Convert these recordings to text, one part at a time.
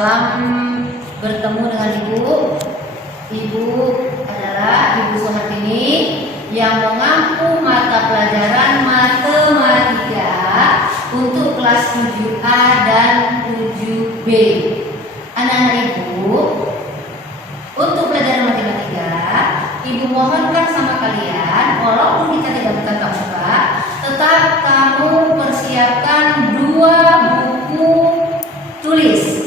Salam bertemu dengan Ibu. Ibu adalah Ibu Suhartini yang mengampu mata pelajaran matematika untuk kelas 7A dan 7B. Anak-anak Ibu, untuk pelajaran matematika, Ibu mohonkan sama kalian, walaupun kita tidak bertatap muka, tetap kamu persiapkan 2 buku tulis.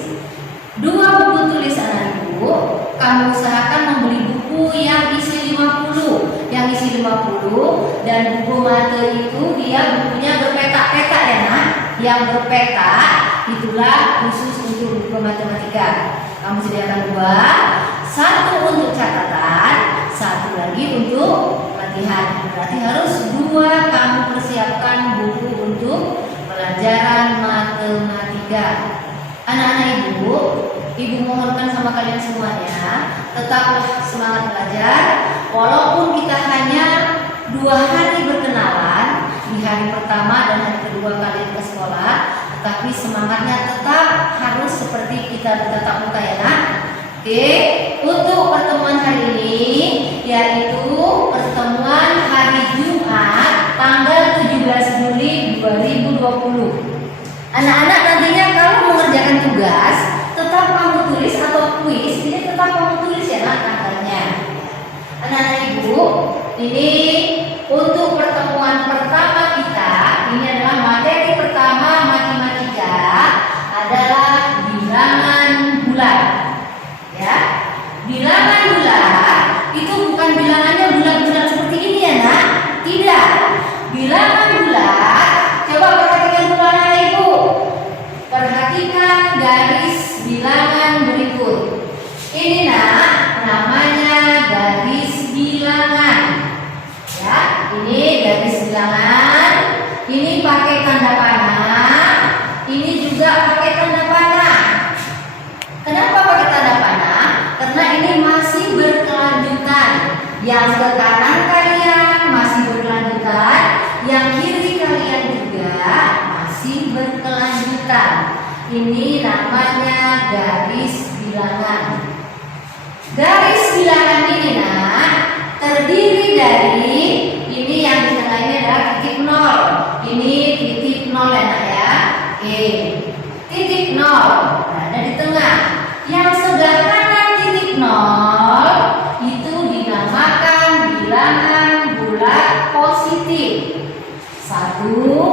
2 buku tulis anak Ibu, kamu usahakan membeli buku yang isi 50. Yang isi 50 dan buku mate itu dia bukunya berpetak-petak ya nak. Yang berpetak itulah khusus untuk buku matematika. Kamu sediakan 2, 1 untuk catatan, 1 lagi untuk latihan. Berarti harus 2 kamu persiapkan buku untuk pelajaran matematika. Anak-anak Ibu mohonkan sama kalian semuanya tetaplah semangat belajar. Walaupun kita hanya 2 hari berkenalan, di hari pertama dan hari kedua kalian ke sekolah, tetapi semangatnya tetap harus seperti kita bertatap muka ya nak. Oke, untuk pertemuan hari ini yaitu pertemuan hari Jumat tanggal 17 Juli 2020. Anak-anak nantinya kalau mengerjakan tugas tetap kamu tulis atau kuis, ini tetap kamu tulis ya nak tanggalnya. Anak-anak Ibu, ini untuk pertemuan pertama kita, ini adalah materi pertama matematika adalah bilangan bulat. Ya, bilangan bulat itu bukan bilangannya bulat-bulat seperti ini ya nak, tidak. Bilangan bulat, coba perhatikan dulu anak Ibu. Perhatikan garis bilangan berikut. Ini nak namanya garis bilangan. Ya, ini garis bilangan. Ini pakai tanda panah. Ini juga pakai tanda panah. Kenapa pakai tanda panah? Karena ini masih berkelanjutan. Yang ke kanan kalian masih berkelanjutan, yang kiri kalian juga masih berkelanjutan. Ini namanya garis bilangan. Garis bilangan ini nak terdiri dari ini yang di tengah ini adalah titik 0. Ini titik 0 ya nak ya. Oke. Titik 0 ada di tengah. Yang sebelah kanan titik 0 itu dinamakan bilangan bulat positif. 1, 2,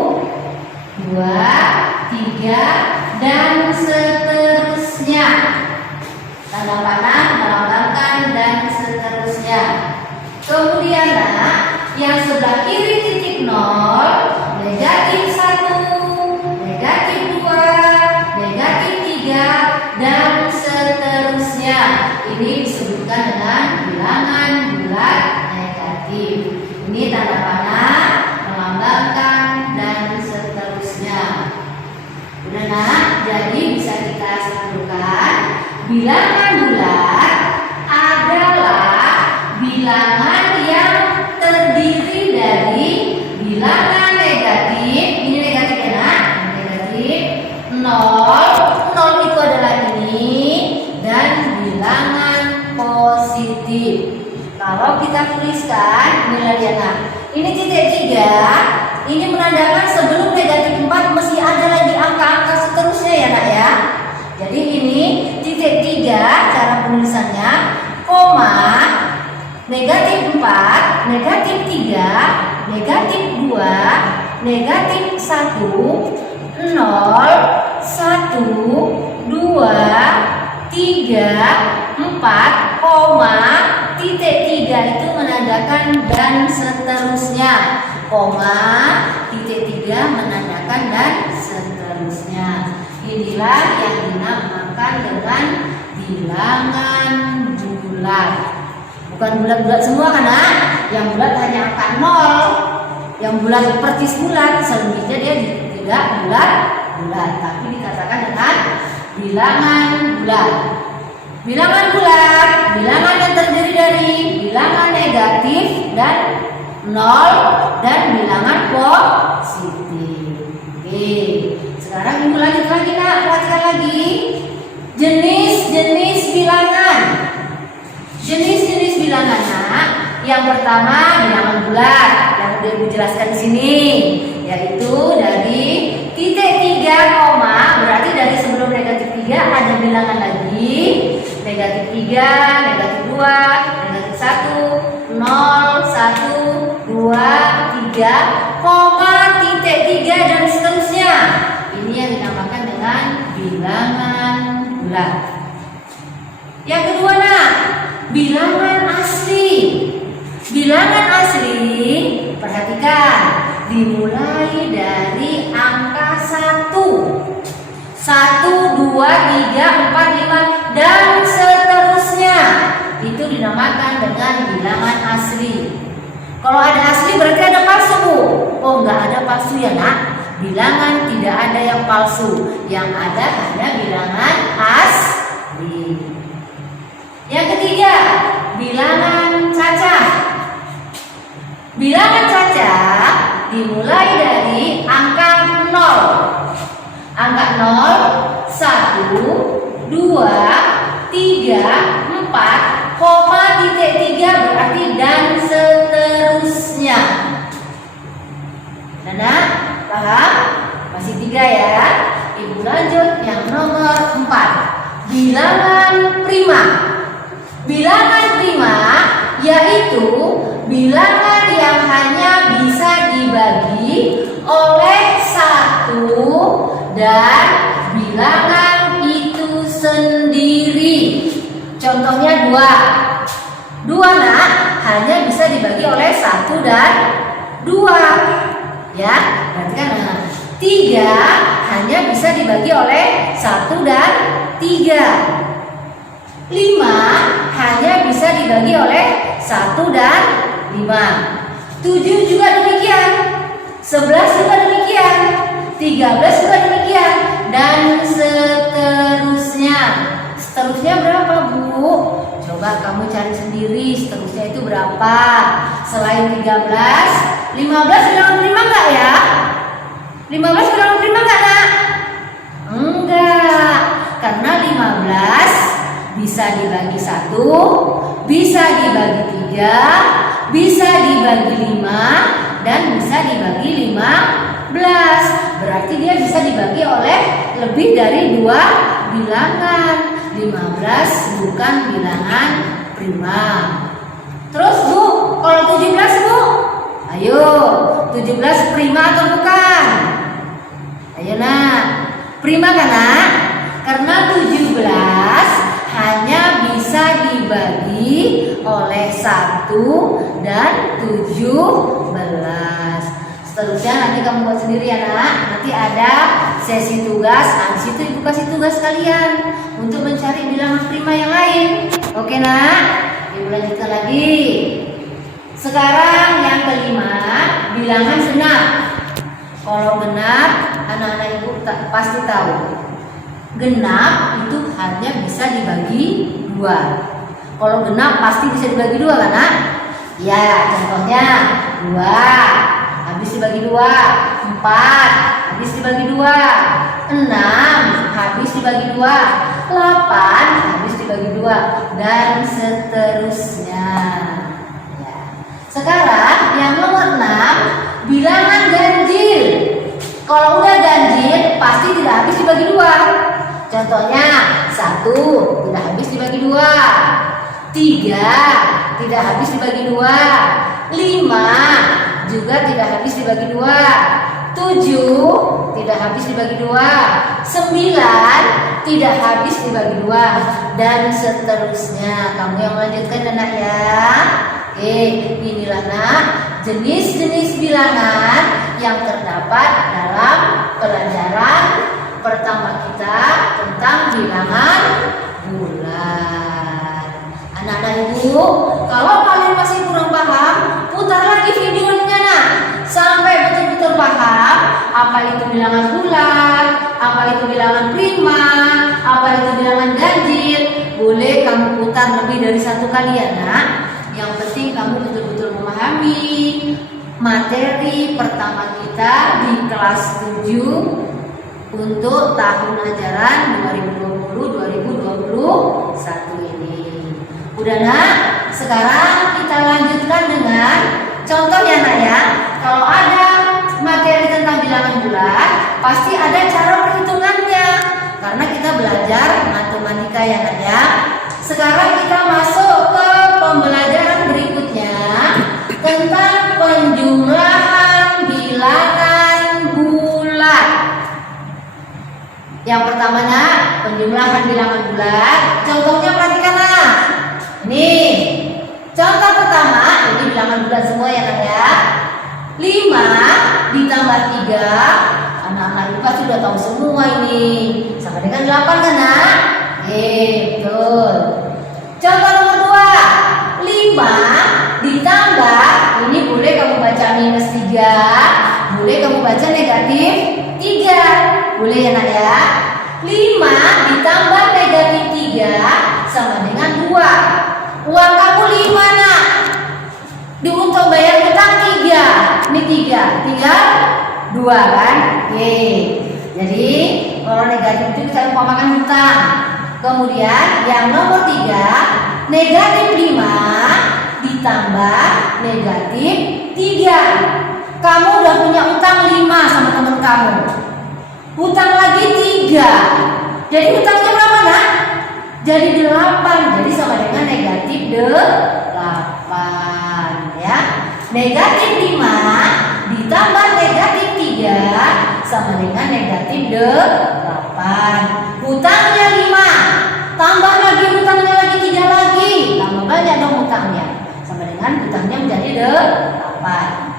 3 dan seterusnya. Tanda panah melambangkan dan seterusnya. Kemudian nak, yang sebelah kiri titik 0, negatif 1, negatif 2, negatif 3 dan seterusnya. Ini disebutkan dengan bilangan bulat negatif. Ini tanda panah melambangkan dan seterusnya. Udah nak, jadi bisa kita simpulkan bilangan bulat adalah bilangan yang terdiri dari bilangan negatif. Ini negatif ya nak, negatif 0, 0 itu adalah ini, dan bilangan positif. Kalau kita tuliskan, inilah dia nak. Ini titik 3, ini menandakan sebelum negatif 4 mesti ada lagi angka-angka seterusnya ya nak ya. Jadi ini titik 3 cara penulisannya, koma, negatif 4, negatif 3, negatif 2, negatif 1, 0, 1, 2, 3, 4, koma, titik 3 itu menandakan dan seterusnya. Koma, titik 3 menandakan dan seterusnya. Inilah yang dinamakan dengan bilangan bulat. Bukan bulat-bulat semua kan nak? Yang bulat hanya angka 0. Yang bulat persis bulat, selebihnya dia tidak bulat-bulat, tapi dikatakan dengan bilangan bulat. Bilangan bulat, bilangan yang terdiri dari bilangan negatif dan 0 dan bilangan positif. Oke, sekarang ibu lanjut lagi nak, perhatikan lagi. Jenis Yang pertama bilangan bulat yang udah dijelaskan di sini, yaitu dari titik 3 koma, berarti dari sebelum negatif 3 ada bilangan lagi, negatif 3, negatif 2, negatif 1, 0, 1, 2, 3, koma, titik 3 dan seterusnya. Ini yang dinamakan dengan bilangan bulat. Yang kedua bilangan asli. Bilangan asli, perhatikan, dimulai dari angka 1, 2, 3, 4, 5 dan seterusnya. Itu dinamakan dengan bilangan asli. Kalau ada asli berarti ada palsu, Bu. Oh, enggak ada palsu ya, Nak. Bilangan tidak ada yang palsu. Yang ada hanya bilangan asli. Yang ketiga, bilangan cacah. Bilangan cacah dimulai dari angka 0. Angka 0, 1, 2, 3, 4, koma, titik 3 berarti dan seterusnya. Nana, paham? Masih 3 ya. Ibu lanjut yang nomor 4. Bilangan prima. Bilangan prima yaitu bilangan yang hanya bisa dibagi oleh 1 dan bilangan itu sendiri. Contohnya 2. 2, Nak, hanya bisa dibagi oleh 1 dan 2. Ya, berarti kan 3 hanya bisa dibagi oleh 1 dan 3. 5 hanya bisa dibagi oleh 1 dan 5. 7 juga demikian. 11 juga demikian. 13 juga demikian. Dan seterusnya. Seterusnya berapa, Bu? Coba kamu cari sendiri seterusnya itu berapa. Selain 13, 15 bilangan prima enggak ya? 15 bilangan prima enggak, Nak? Enggak. Karena 15 bisa dibagi 1, bisa dibagi 3, bisa dibagi 5, dan bisa dibagi 15. Berarti dia bisa dibagi oleh lebih dari 2 bilangan. 15 bukan bilangan prima. Terus, Bu, kalau 17, Bu? Ayo, 17 prima atau bukan? Ayo, Nak. Prima kan, Nak? Karena 17 hanya bisa dibagi oleh 1 dan 17. Seterusnya nanti kamu buat sendiri ya, Nak. Nanti ada sesi tugas. Nah, di situ Ibu kasih tugas kalian untuk mencari bilangan prima yang lain. Oke, Nak? Ibu lanjutkan lagi. Sekarang yang kelima, bilangan genap. Kalau genap, anak-anak Ibu pasti tahu. Genap itu hanya bisa dibagi 2. Kalau genap pasti bisa dibagi 2 kan, Nak? Ya, contohnya 2 habis dibagi 2, 4 habis dibagi 2, 6 habis dibagi 2, 8 habis dibagi 2, dan seterusnya. Ya. Sekarang yang nomor 6, bilangan ganjil. Kalau udah ganjil pasti tidak habis dibagi 2. Contohnya 1 tidak habis dibagi 2, 3 tidak habis dibagi 2, 5 juga tidak habis dibagi 2, 7 tidak habis dibagi 2, 9 tidak habis dibagi 2, dan seterusnya. Kamu yang melanjutkan, Anak ya. Oke, inilah, Nak, jenis-jenis bilangan yang terdapat dalam pelajaran pertama kita tentang bilangan bulat. Anak-anak Ibu, kalau kalian masih kurang paham, putar lagi videonya, Nak, sampai betul-betul paham apa itu bilangan bulat, apa itu bilangan prima, apa itu bilangan ganjil. Boleh kamu putar lebih dari 1 kali ya, Nak. Yang penting kamu betul-betul memahami materi pertama kita di kelas 7 untuk tahun ajaran 2020-2021 ini. Udah, Nak? Sekarang kita lanjutkan pasti ada cara perhitungannya. Karena kita belajar matematika ya kan ya. Sekarang kita masuk ke pembelajaran berikutnya tentang penjumlahan bilangan bulat. Yang pertama nak, penjumlahan bilangan bulat. Contohnya perhatikan nak. Ini contoh pertama, ini bilangan bulat semua ya kan ya. 5 ditambah 3, anak-anak IPA sudah tahu semua ini, sama dengan 8 kan nak? Betul. Contoh nomor 2, 5 ditambah, ini boleh kamu baca minus 3, boleh kamu baca negatif 3, boleh ya nak ya. 5 ditambah negatif 3 sama dengan 2. Uang kamu 5 nak, untuk bayar utang 3, ini 3, tinggal 2 kan? Jadi kalau negatif itu kita umpamakan utang. Kemudian yang nomor 3, negatif 5 ditambah negatif 3. Kamu udah punya utang 5 sama teman kamu, utang lagi 3, jadi utangnya berapa nak? Jadi 8, jadi sama dengan negatif 8 ya. Negatif 5 ditambah negatif 3 sama dengan negatif 8. Utangnya 5, tambah lagi utangnya lagi 3 lagi, tambah banyak dong utangnya, sama dengan utangnya menjadi 8.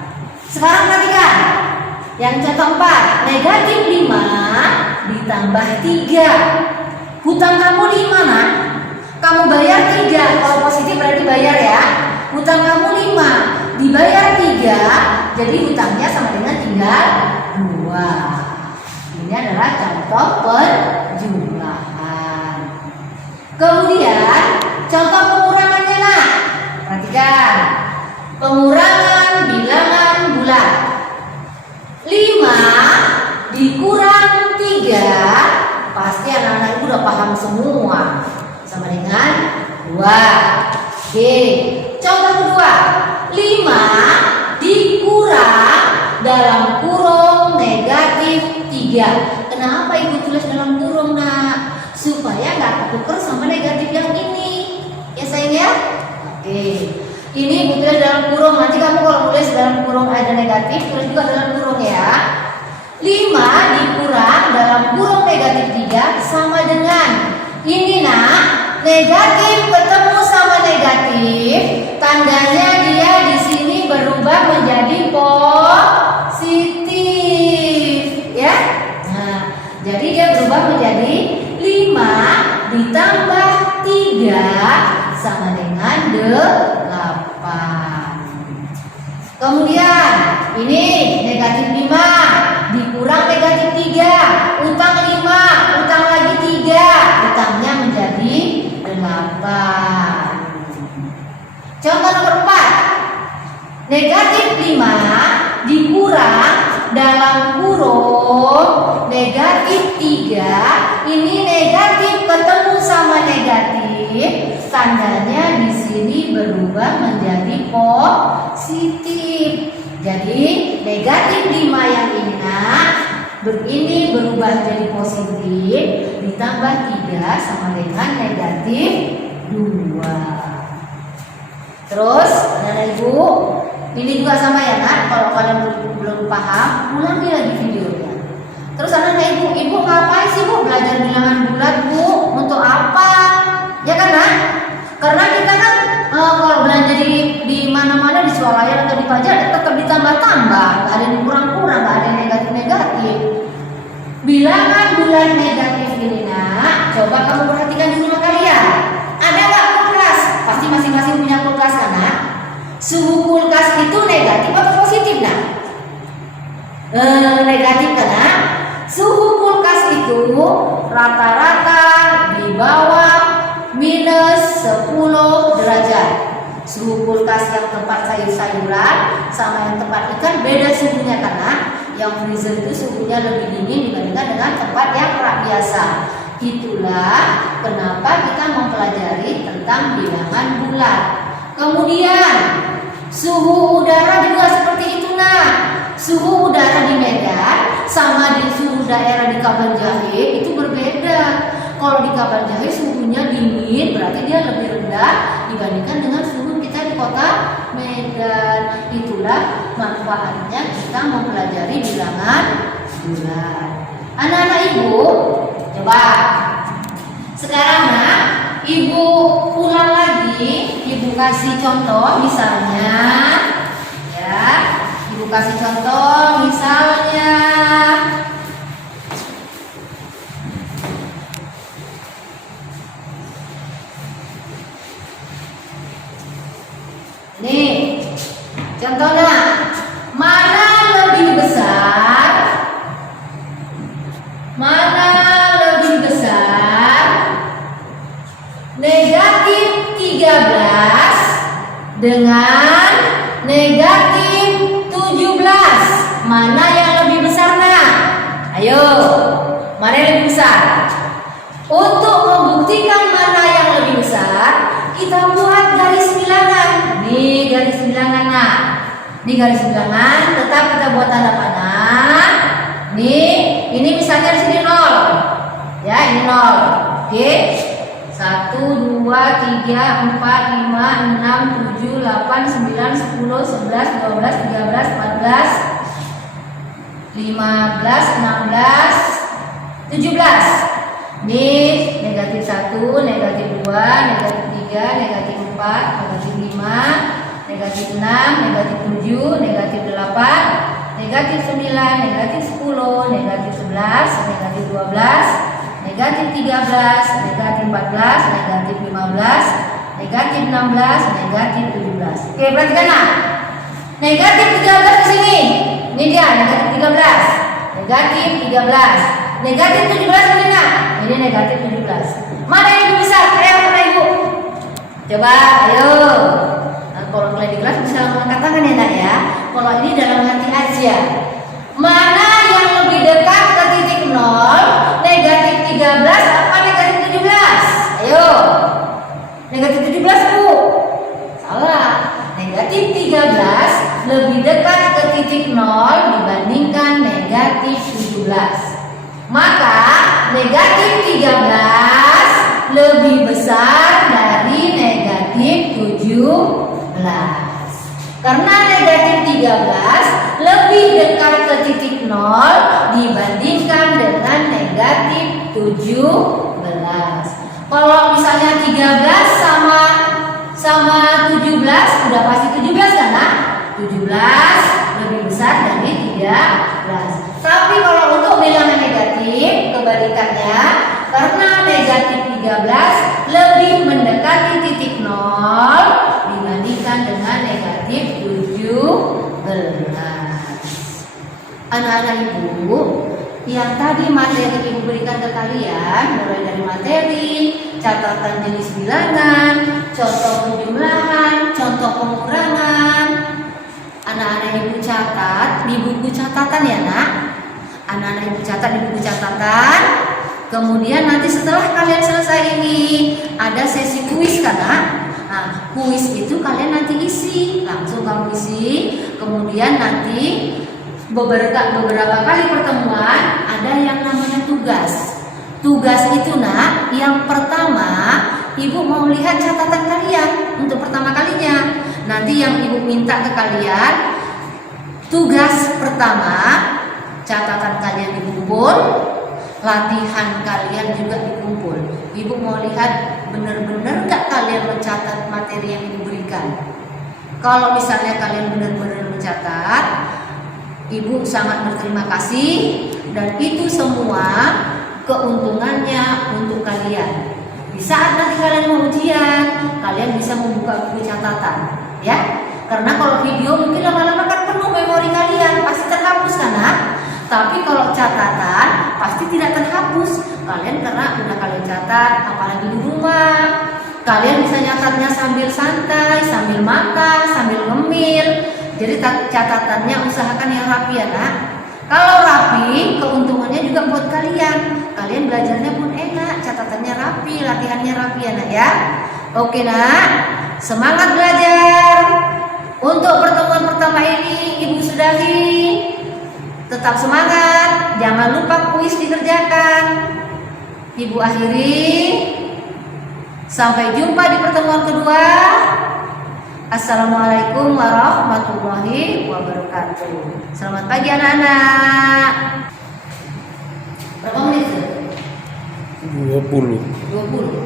Sekarang perhatikan yang contoh 4, negatif 5 ditambah 3. Hutang kamu 5 nak, kamu bayar 3, kalau positif berarti bayar ya. Hutang kamu 5 dibayar 3, jadi hutangnya sama dengan tinggal 2. Ini adalah contoh penjumlahan. Kemudian contoh pengurangannya nak, perhatikan. Pengurangan bilangan bulat. 5 dikurang 3, pasti anak-anak itu udah paham semua, sama dengan 2. Contoh kedua, 5 dikurang dalam kurung negatif 3. Kenapa ibu tulis dalam kurung nak? Supaya nggak ketuker sama negatif yang ini, ya sayang ya. Ini ibu tulis dalam kurung. Nanti kamu kalau tulis dalam kurung ada negatif, tulis juga dalam kurung ya. 5 dikurang dalam kurung negatif 3 sama dengan ini nak, negatif ketemu sama negatif, tandanya dia di sini berubah menjadi positif ya. Nah, jadi dia berubah menjadi 5 ditambah 3 sama dengan 8. Kemudian ini negatif 5 dikurang negatif 3, utang 5, utang lagi 3, utangnya menjadi 8. Contoh nomor 4, negatif 5 dikurang dalam kurung negatif 3. Ini negatif ketemu sama negatif, tandanya di sini berubah menjadi positif. Jadi negatif 5 yang ini nak, ini berubah jadi positif, ditambah 3 sama dengan negatif 2. Terus anak ibu, ini juga sama ya nak. Kalau kalian belum paham, ulangi lagi videonya. Terus anak ibu ngapain sih bu belajar bilangan bulat bu? Untuk apa? Ya kan nak? Karena kita kan kalau belanja di mana-mana, di swalayan atau di pajak tetap ditambah-tambah, nggak ada yang kurang-kurang, nggak ada yang negatif-negatif. Bilangan bulat negatif ini nak, coba kamu perhatikan di rumah kalian. Ada nggak kulkas? Pasti masing-masing punya kulkas kan nak? Suhu kulkas itu negatif atau positif nak? Negatif kan nak? Suhu kulkas itu rata-rata di bawah minus 10 derajat. Suhu kulkas yang tempat sayur-sayuran sama yang tempat ikan beda suhunya karena yang freezer itu suhunya lebih dingin dibandingkan dengan tempat yang rak biasa. Itulah kenapa kita mempelajari tentang bilangan bulat. Kemudian suhu udara juga seperti itu nah. Suhu udara di Medan sama di suhu suhu daerah di Kabanjahe itu berbeda. Kalau di Kabanjahe suhunya dingin, berarti dia lebih rendah dibandingkan dengan suhu kita di kota Medan. Itulah manfaatnya kita mempelajari bilangan bulan. Anak-anak ibu, coba sekarang ibu ulang lagi, ibu kasih contoh misalnya, ya, ibu kasih contoh misalnya. Nih, contohnya, mana lebih besar? Mana lebih besar? Negatif 13 dengan negatif 17. Mana yang lebih besar, nak? Ayo, mana yang lebih besar? Untuk membuktikan mana yang lebih besar, kita buat garis bilangan. Nih garis bilangan, nak. Ini garis bilangan, tetap kita buat tanda panah. Nih, ini misalnya di sini 0. Ya, ini 0. Oke. 1, 2, 3, 4, 5, 6, 7, 8, 9, 10, 11, 12, 13, 14, 15, 16, 17. Ini negatif 1, negatif 2, negatif 3, negatif 4, negatif 5, negatif 6, negatif 7, negatif 8, negatif 9, negatif 10, negatif 11, negatif 12, negatif 13, negatif 14, negatif 15, negatif 16, negatif 17. Oke, perhatikan lah. Negatif 13 di sini. Ini dia negatif 13. Negatif 13. Negatif 17 ini, nak. Ini negatif 17. Mana yang lebih besar? Ayo, mana ibu? Coba, ayo. Nah, kalau kalian di kelas bisa mengangkat tangan ya, nak ya. Kalau ini dalam hati aja. Mana yang lebih dekat ke titik 0? Negatif 13 apa negatif 17? Ayo. Negatif 17, Bu. Salah. Negatif 13 lebih dekat ke titik 0 dibandingkan negatif 17. Maka negatif 13 lebih besar dari negatif 17. Karena negatif 13 lebih dekat ke titik 0 dibandingkan dengan negatif 17. Kalau misalnya 13 sama 17, udah pasti 17 kan, nak? 17 lebih besar dari 13. Tapi kalau untuk bilangan negatif, kebalikannya, karena negatif 13 lebih mendekati titik 0 dibandingkan dengan negatif 17. Anak-anak ibu, yang tadi materi ibu berikan ke kalian, mulai dari materi, catatan jenis bilangan, contoh penjumlahan, contoh pengurangan, anak-anak ibu catat di buku catatan ya, nak. Anak-anak ibu catat di buku catatan. Kemudian nanti setelah kalian selesai ini ada sesi kuis kan, nak? Nah, kuis itu kalian nanti isi, langsung kamu isi. Kemudian nanti beberapa kali pertemuan ada yang namanya tugas. Tugas itu, nak, yang pertama ibu mau lihat catatan kalian untuk pertama kalinya. Nanti yang ibu minta ke kalian, tugas pertama catatan kalian dikumpul, latihan kalian juga dikumpul. Ibu mau lihat benar-benar nggak kalian mencatat materi yang ibu berikan. Kalau misalnya kalian benar-benar mencatat, ibu sangat berterima kasih, dan itu semua keuntungannya untuk kalian. Di saat nanti kalian mau ujian, kalian bisa membuka buku catatan, ya. Karena kalau video mungkin lama-lama kan penuh memori kalian, pasti terhapus kan, nak? Tapi kalau catatan pasti tidak terhapus. Kalian karena udah kalian catat, apalagi di rumah, kalian bisa nyatatnya sambil santai, sambil makan, sambil ngemil. Jadi catatannya usahakan yang rapi ya, nak. Kalau rapi, keuntungannya juga buat kalian. Kalian belajarnya pun enak, catatannya rapi, latihannya rapi ya, nak ya. Oke, nak. Semangat belajar. Untuk pertemuan pertama ini ibu sudahi. Tetap semangat, jangan lupa kuis dikerjakan. Ibu akhiri. Sampai jumpa di pertemuan kedua. Assalamualaikum warahmatullahi wabarakatuh. Selamat pagi anak-anak. Berapa menit? 20. 20.